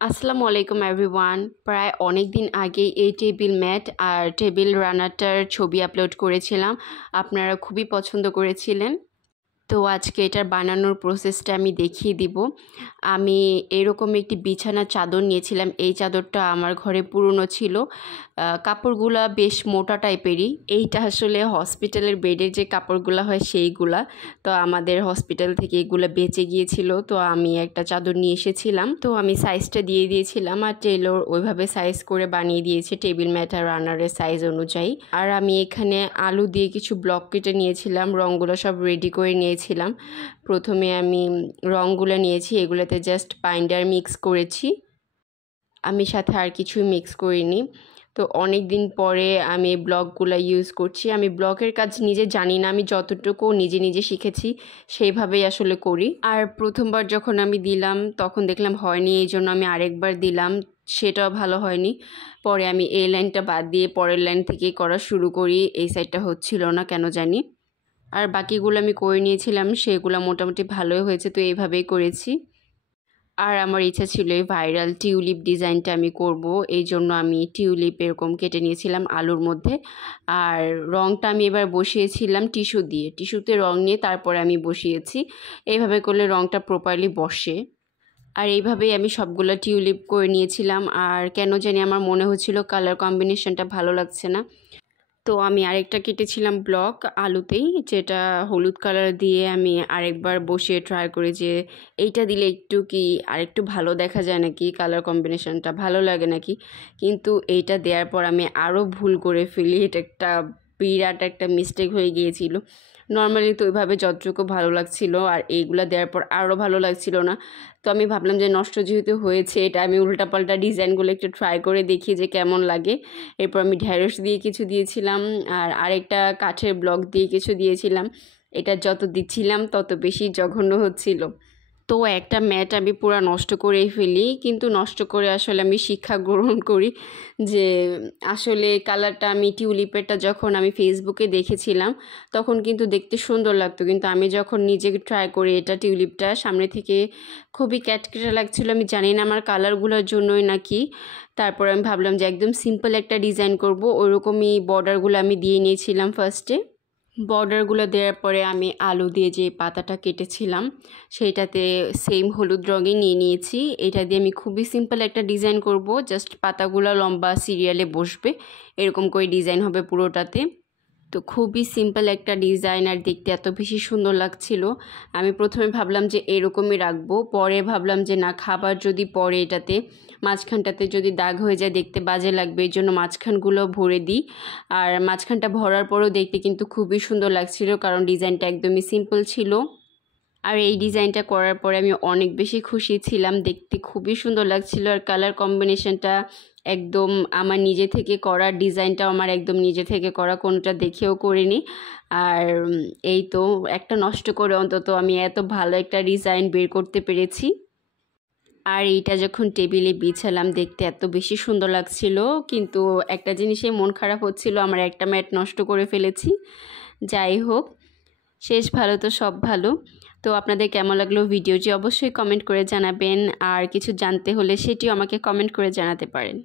আসসালামু আলাইকুম এভরিওয়ান। প্রায় অনেক দিন আগে এই টেবিল ম্যাট আর টেবিল রানারটার ছবি আপলোড করেছিলাম, আপনারা খুবই পছন্দ করেছিলেন। তো আজকে এটার বানানোর প্রসেসটা আমি দেখিয়ে দিব। আমি এরকম একটি বিছানার চাদর নিয়েছিলাম। এই চাদরটা আমার ঘরে পুরনো ছিল, কাপড়গুলা বেশ মোটা টাইপেরই। এইটা আসলে হসপিটালের বেডের যে কাপড়গুলা হয় সেইগুলা। তো আমাদের হসপিটাল থেকে এগুলো বেঁচে গিয়েছিল, তো আমি একটা চাদর নিয়ে এসেছিলাম। তো আমি সাইজটা দিয়ে দিয়েছিলাম আর টেলর ওইভাবে সাইজ করে বানিয়ে দিয়েছে টেবিল ম্যাট আর রানারের সাইজ অনুযায়ী। আর আমি এখানে আলু দিয়ে কিছু ব্লক কেটে নিয়েছিলাম, রঙগুলো সব রেডি করে নিয়েছিলাম। প্রথমে আমি রঙগুলো নিয়েছি, এগুলোতে জাস্ট বাইন্ডার মিক্স করেছি, আমি সাথে আর কিছুই মিক্স করিনি। তো অনেক দিন পরে আমি ব্লকগুলো ইউজ করছি। আমি ব্লকের কাজ নিজে জানি না, আমি যতটুকু নিজে নিজে শিখেছি সেইভাবেই আসলে করি। আর প্রথমবার যখন আমি দিলাম তখন দেখলাম হয়নি, এই জন্য আমি আরেকবার দিলাম, সেটাও ভালো হয়নি। পরে আমি এই লাইনটা বাদ দিয়ে পরের লাইন থেকেই করা শুরু করি, এই সাইডটা হচ্ছিল না কেন জানি। আর বাকিগুলো আমি করে নিয়েছিলাম, সেগুলো মোটামুটি ভালোই হয়েছে, তো এইভাবেই করেছি। আর আমার ইচ্ছা ছিল এই ভাইরাল টিউলিপ ডিজাইনটা আমি করব, এই জন্য আমি টিউলিপ এরকম কেটে নিয়েছিলাম আলুর মধ্যে। আর রঙটা আমি এবার বসিয়েছিলাম টিস্যু দিয়ে, টিস্যুতে রঙ নিয়ে তারপরে আমি বসিয়েছি। এইভাবে করলে রঙটা প্রপারলি বসে। আর এইভাবেই আমি সবগুলো টিউলিপ করে নিয়েছিলাম। আর কেন জানি আমার মনে হচ্ছিল কালার কম্বিনেশনটা ভালো লাগছে না, তো আমি আরেকটা কেটেছিলাম ব্লক আলুতেই, যেটা হলুদ কালার দিয়ে আমি আরেকবার বসিয়ে ট্রাই করি যে এইটা দিলে একটু কি আরেকটু ভালো দেখা যায় নাকি, কালার কম্বিনেশনটা ভালো লাগে নাকি। কিন্তু এইটা দেওয়ার পর আমি আরও ভুল করে ফেলি, এটা একটা বিরাট একটা মিস্টেক হয়ে গিয়েছিল। নর্মালি তো ওইভাবে যতটুকু ভালো লাগছিল, আর এইগুলো দেওয়ার পর আরও ভালো লাগছিল না। তো আমি ভাবলাম যে নষ্ট যেহেতু হয়েছে, এটা আমি উল্টাপাল্টা ডিজাইনগুলো একটু ট্রাই করে দেখি যে কেমন লাগে। এরপর আমি ঢ্যাঁড়স দিয়ে কিছু দিয়েছিলাম, আর আরেকটা কাঠের ব্লক দিয়ে কিছু দিয়েছিলাম। এটা যত দিচ্ছিলাম তত বেশি জঘন্য হচ্ছিল। তো একটা ম্যাট আমি পুরো নষ্ট করেই ফেলি, কিন্তু নষ্ট করে আসলে আমি শিক্ষা গ্রহণ করি যে আসলে কালারটা আমি টিউলিপেরটা যখন আমি ফেসবুকে দেখেছিলাম তখন কিন্তু দেখতে সুন্দর লাগতো, কিন্তু আমি যখন নিজে ট্রাই করি এটা টিউলিপটা সামনে থেকে খুবই ক্যাটকেটে লাগছিল। আমি জানি না আমার কালারগুলোর জন্যই নাকি। তারপর আমি ভাবলাম যে একদম সিম্পল একটা ডিজাইন করব, ওইরকমই বর্ডারগুলো আমি দিয়ে নিয়েছিলাম ফার্স্টে। বর্ডারগুলো দেওয়ার পরে আমি আলু দিয়ে যে পাতাটা কেটেছিলাম সেইটাতে সেম হলুদ রঙে নিয়ে নিয়েছি। এটা দিয়ে আমি খুবই সিম্পল একটা ডিজাইন করব, জাস্ট পাতাগুলো লম্বা সিরিয়ালে বসবে, এরকম করে ডিজাইন হবে পুরোটাতে। তো খুবই সিম্পল একটা ডিজাইন, আর দেখতে এত বেশি সুন্দর লাগছিল। আমি প্রথমে ভাবলাম যে এরকমই রাখবো, পরে ভাবলাম যে না, খাবার যদি পরে এটাতে মাঝখানটাতে যদি দাগ হয়ে যায় দেখতে বাজে লাগবে, এই জন্য মাঝখানগুলো ভরে দিই। আর মাঝখানটা ভরার পরও দেখতে কিন্তু খুবই সুন্দর লাগছিল, কারণ ডিজাইনটা একদমই সিম্পল ছিল। আর এই ডিজাইনটা করার পরে আমি অনেক বেশি খুশি ছিলাম, দেখতে খুবই সুন্দর লাগছিল। আর কালার কম্বিনেশনটা একদম আমার নিজে থেকে করা, ডিজাইনটাও আমার একদম নিজে থেকে করা, কোনটা দেখেও করিনি। আর এই তো একটা নষ্ট করে অন্তত আমি এত ভালো একটা ডিজাইন বের করতে পেরেছি। আর এইটা যখন টেবিলে বিছালাম দেখতে এত বেশি সুন্দর লাগছিল, কিন্তু একটা জিনিসে মন খারাপ হচ্ছিল, আমার একটা ম্যাট নষ্ট করে ফেলেছি। যাই হোক, শেষ ভালো তো সব ভালো। তো আপনাদের কেমন লাগলো ভিডিওটি অবশ্যই কমেন্ট করে জানাবেন, আর কিছু জানতে হলে সেটিও আমাকে কমেন্ট করে জানাতে পারেন।